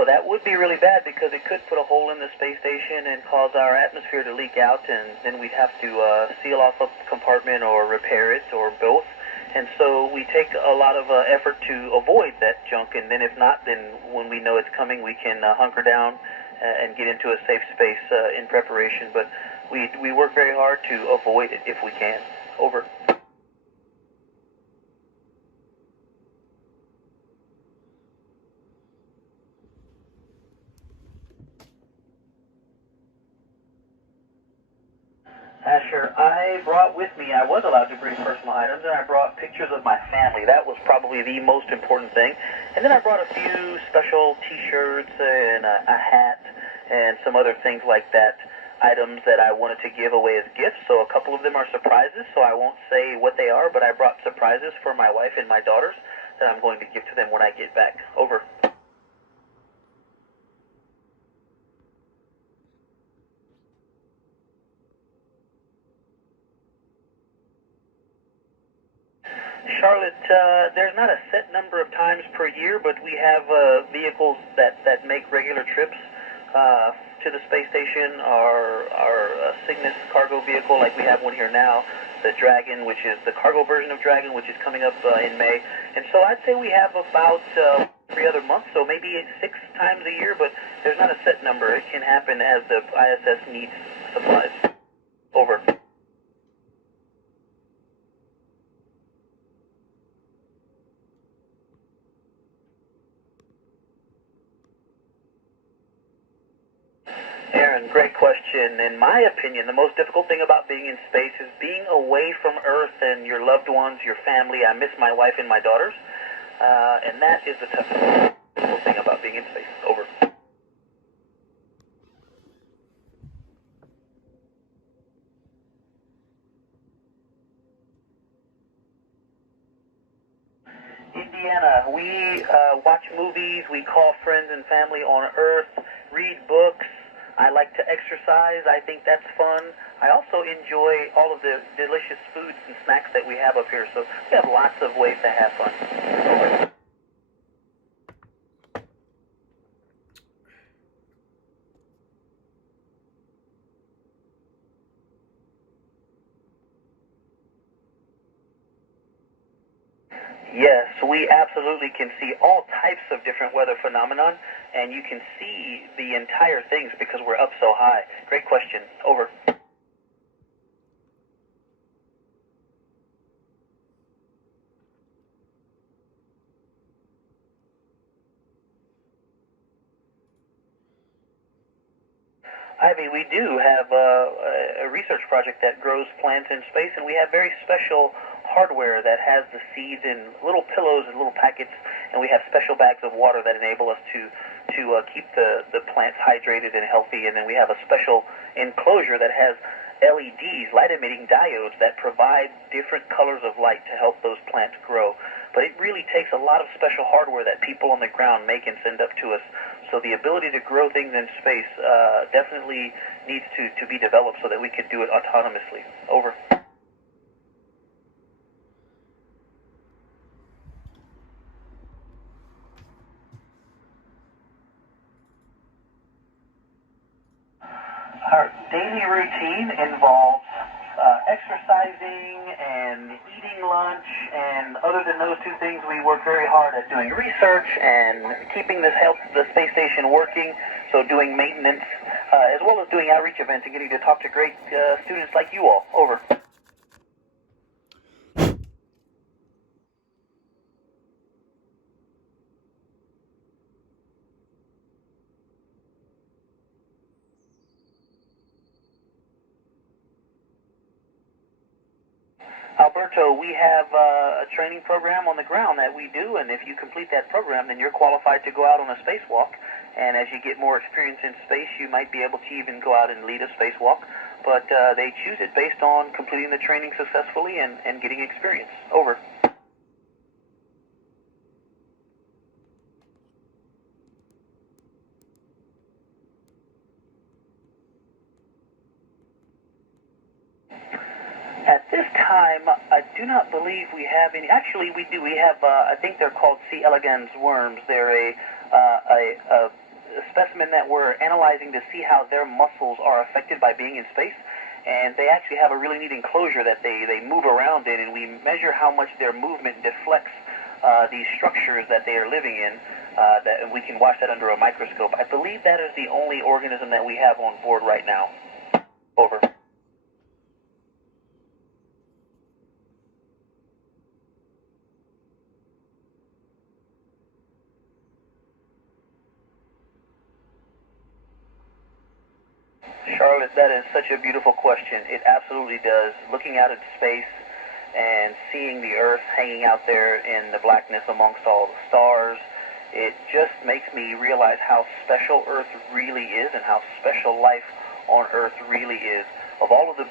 Oh, that would be really bad because it could put a hole in the space station and cause our atmosphere to leak out, and then we'd have to seal off a compartment or repair it or both. And so we take a lot of effort to avoid that junk, and then if not, then when we know it's coming, we can hunker down and get into a safe space in preparation. But we work very hard to avoid it if we can. Over. Asher, I brought with me, I was allowed to bring personal items, and I brought pictures of my family. That was probably the most important thing. And then I brought a few special t-shirts and a hat and some other things like that, items that I wanted to give away as gifts. So a couple of them are surprises, so I won't say what they are, but I brought surprises for my wife and my daughters that I'm going to give to them when I get back. Over. Charlotte, there's not a set number of times per year, but we have vehicles that make regular trips to the space station. Our Cygnus cargo vehicle, like we have one here now, the Dragon, which is the cargo version of Dragon, which is coming up in May. And so I'd say we have about every other month, so maybe 6 times a year, but there's not a set number. It can happen as the ISS needs supplies. Over. Aaron, great question. In my opinion, the most difficult thing about being in space is being away from Earth and your loved ones, your family. I miss my wife and my daughters, and that is the toughest difficult thing about being in space. Over. Indiana, we watch movies, we call friends and family on Earth, read books. I like to exercise. I think that's fun. I also enjoy all of the delicious foods and snacks that we have up here. So we have lots of ways to have fun. Over. Yes, we absolutely can see all types of different weather phenomenon, and you can see the entire things because we're up so high. Great question. Over. Ivy, we do have a research project that grows plants in space, and we have very special hardware that has the seeds in little pillows and little packets, and we have special bags of water that enable us to keep the plants hydrated and healthy, and then we have a special enclosure that has LEDs, light-emitting diodes, that provide different colors of light to help those plants grow. But it really takes a lot of special hardware that people on the ground make and send up to us. So the ability to grow things in space definitely needs to be developed so that we can do it autonomously. Over. Our daily routine involves exercising and eating lunch, and other than those two things, we work very hard at doing research and keeping the space station working, so doing maintenance, as well as doing outreach events and getting to talk to great students like you all. Over. Alberto, we have a training program on the ground that we do, and if you complete that program, then you're qualified to go out on a spacewalk. And as you get more experience in space, you might be able to even go out and lead a spacewalk. But they choose it based on completing the training successfully and getting experience. Over. At this time, I do not believe we have any. Actually, we do. We have, I think they're called C. elegans worms. They're a specimen that we're analyzing to see how their muscles are affected by being in space. And they actually have a really neat enclosure that they move around in, and we measure how much their movement deflects these structures that they are living in. And we can watch that under a microscope. I believe that is the only organism that we have on board right now. Over. Charlotte, that is such a beautiful question. It absolutely does. Looking out at space and seeing the Earth hanging out there in the blackness amongst all the stars, it just makes me realize how special Earth really is and how special life on Earth really is. Of all of the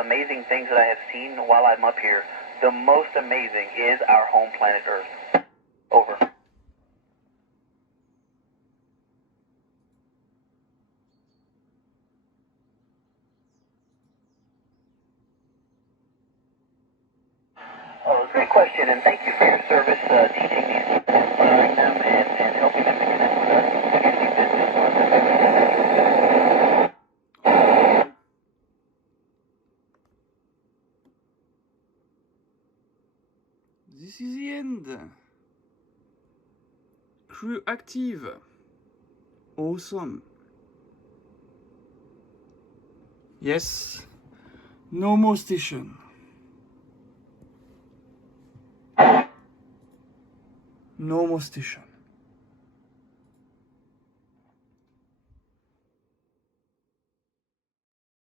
amazing things that I have seen while I'm up here, the most amazing is our home planet Earth. Over. Oh, great question, and thank you for your service teaching these people, inspiring them, and helping them to connect with us. We do think this is one of the best. This is the end. Crew active. Awesome. Yes. No more station. No more station.